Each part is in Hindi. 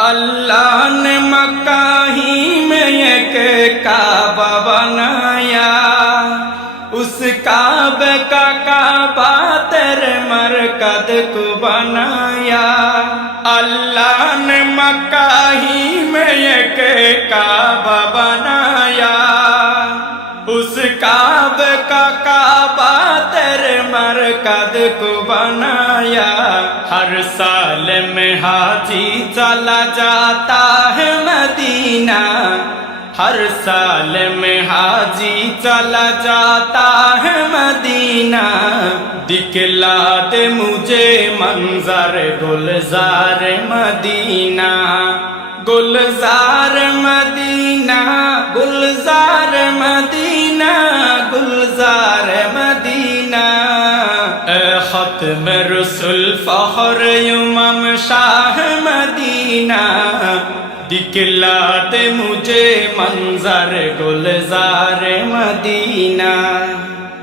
अल्लाह ने मक्का ही में एक काबा बनाया, उस काबे का काबा तेरे मरकद को बनाया। अल्लाह ने मक्का ही में एक काबा बनाया, उस काबे का काबा तेरे मरकद को बनाया। हर साल में हाजी चला जाता है मदीना, हर साल में हाजी चला जाता है मदीना। दिखला दे मुझे मंजर गुलजार मदीना, गुलजार मदीना, गुलजार मदीना, गुलजार मदीना। ए खत्म रसूल फख्र इमाम शाह मदीना, दिखला दे मुझे मंजर गुलजार मदीना।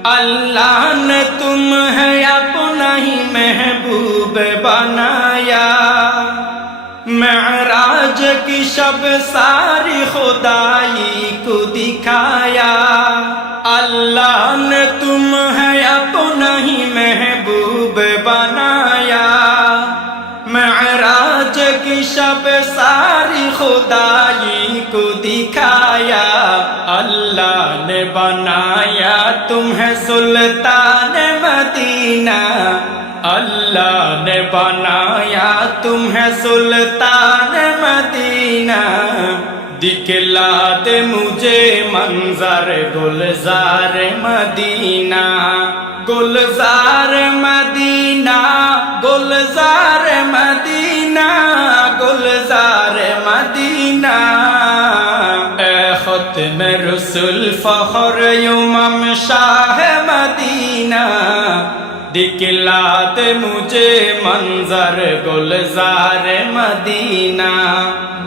अल्लाह ने तुम्हें अपना ही महबूब बनाया, मेराज की शब सारी खुदाई को दिखाया। अल्लाह ने तुम्हें अपना ही महबूब बनाया, मेराज की शब सारी खुदाई को दिखाया। अल्लाह ने बनाया तुम्हें सुल्तान मदीना, अल्लाह ने बनाया तुम्हें सुल्तान मदीना। दिखला दे मुझे मंजर गुलजार मदीना, गुलजार मदीना, गुलजार मदीना, गुलजार मदीना। ए खत्म रसूल फख्र इमाम शाह मदीना, दिखला दे मुझे मंजर गुलजार मदीना।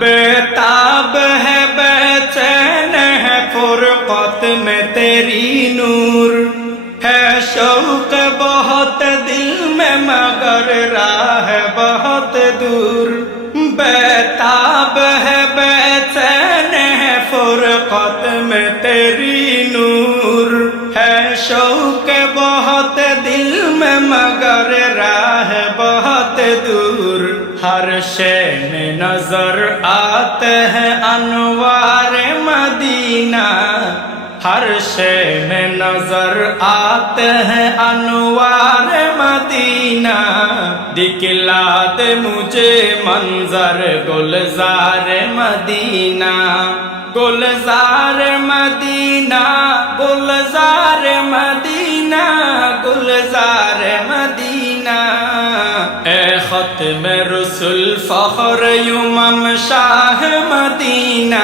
बेताब है बेचैन है फुरकत में तेरी नूर, है शौक बहुत दिल में मगर राह बहुत दूर। बेताब है बेचैन है फुरकत में तेरी नूर, है शौक बहुत दिल में मगर राह बहुत दूर। हर शय में नजर आते हैं अनवार मदीना, हर शय में नजर आते हैं अनवार मदीना। दिखला दे मुझे मंजर गुलजार मदीना, गुलजार मदीना, गुलजार मदीना, गुलजार मदीना। ए खत्म रसूल फख्र इमाम शाह मदीना,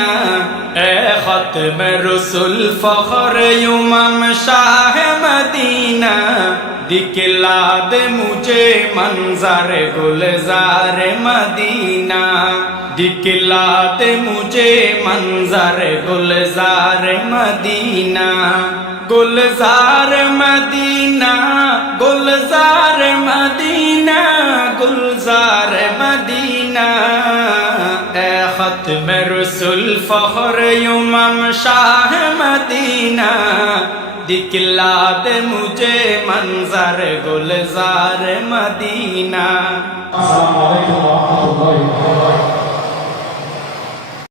ए खत्म रसूल फख्र इमाम शाह मदीना। दिखला दे मुझे मंजर गुलजार मदीना, दिखला दे मुझे मंजर गुलजार मदीना, गुलजार मदीना, गुलजार मदीना, गुलजार मदीना। ए खत्म रसूल फख्र इमाम शाह मदीना, दिखला दे मुझे मंजर गुलजार मदीना। अस्सलामु अलैकुम व रहमतुल्लाहि व बरकातुहू।